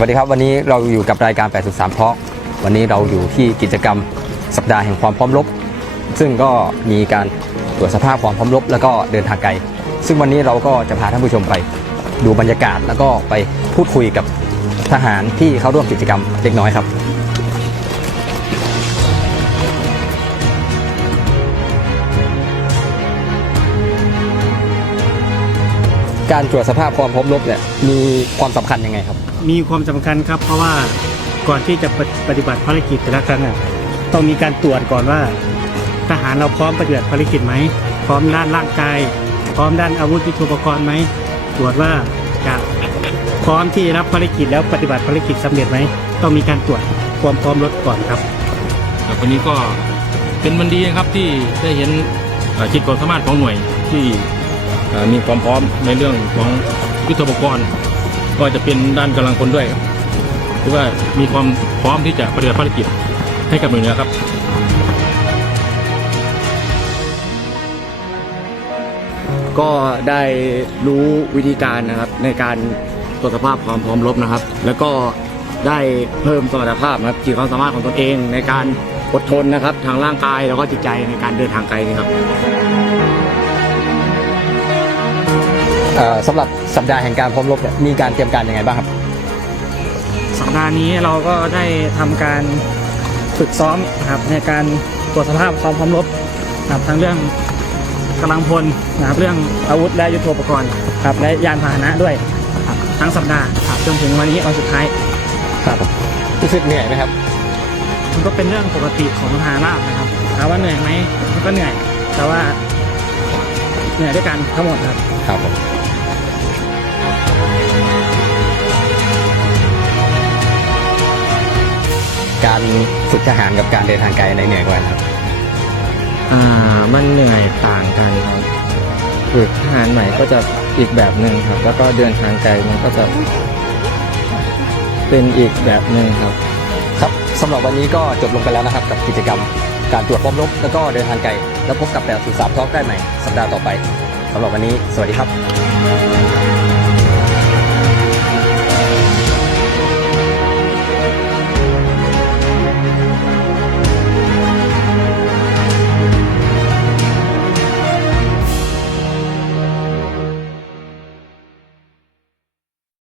วัสดีครับวันนี้เราอยู่กับรายการ803เพาะ วันนี้เราอยู่ที่กิจกรรมสัปดาห์แห่งความพร้อมรบ ซึ่งก็มีการตรวจสภาพความพร้อมรบ แล้วก็เดินทางไกล ซึ่งวันนี้เราก็จะพาท่านผู้ชมไปดูบรรยากาศแล้วก็ไปพูดคุยกับทหารที่เข้าร่วมกิจกรรมเล็กน้อยครับการตรวจสภาพความพร้อมรบเนี่ยมีความสำคัญยังไงครับ มีความสำคัญครับ เพราะว่าก่อนที่จะปฏิปฏิบัติภารกิจแต่ละครั้งอะต้องมีการตรวจก่อนว่า ทหารเราพร้อมปฏิบัติภารกิจไหมพร้อมด้านร่างกาย พร้อมด้านอาวุธยุทโธปกรณ์ไหมตรวจว่าจะพร้อมที่จะรับภารกิจแล้วปฏิบัติภารกิจสำเร็จไหมต้องมีการตรวจความพร้อมรถก่อนครับครับวันนี้ก็เป็นวันดีครับที่ได้เห็นเอ่อขีดความสามารถของหน่วยที่มีความพร้อมในเรื่องของยุทโธปกรณ์ ก็จะเป็นด้านกำลังคนด้วยครับถือว่ามีความพร้อมที่จะปฏิบัติภารกิจให้กับหน่วยเหนือครับก็ได้รู้วิธีการนะครับในการตรวจสภาพความพร้อมรบนะครับ แล้วก็ได้เพิ่มสมรรถภาพนะครับขีดความสามารถของตนเองในการอดทนนะครับทางร่างกายแล้วก็จิตใจในการเดินทางไกลครับ เอ่อสำหรับสัปดาห์แห่งการพร้อมรบเนี่ยมีการเตรียมการยังไงบ้างครับ สัปดาห์นี้เราก็ได้ทำการฝึกซ้อมนะครับในการตรวจสภาพความพร้อมรบนะครับทั้งเรื่องกำลังพลนะครับเรื่องอาวุธและยุทโธปกรณ์ครับและยานพาหนะด้วยครับทั้งสัปดาห์ครับจนถึงวันนี้วันสุดท้ายครับรู้สึกเหนื่อยไหมครับ มันก็เป็นเรื่องปกติของทหารราบนะครับถามว่าเหนื่อยไหมมันก็เหนื่อย แต่ว่าเหนื่อยด้วยกันทั้งหมดครับ ครับผม การฝึกทหารกับการเดินทางไกลในเหนื่อยกว่าครับ อ่า มันเหนื่อยต่างกันครับฝึกทหารใหม่ก็จะอีกแบบหนึ่งครับ แล้วก็เดินทางไกลมันก็จะ เป็นอีกแบบหนึ่งครับ ครับสำหรับวันนี้ก็จบลงไปแล้วนะครับ กับกิจกรรม การตรวจพร้อมรบแล้วก็เดินทางไกล แล้วพบกับแบบสื่อสารทอล์กได้ใหม่สัปดาห์ต่อไปสำหรับวันนี้ สวัสดีครับ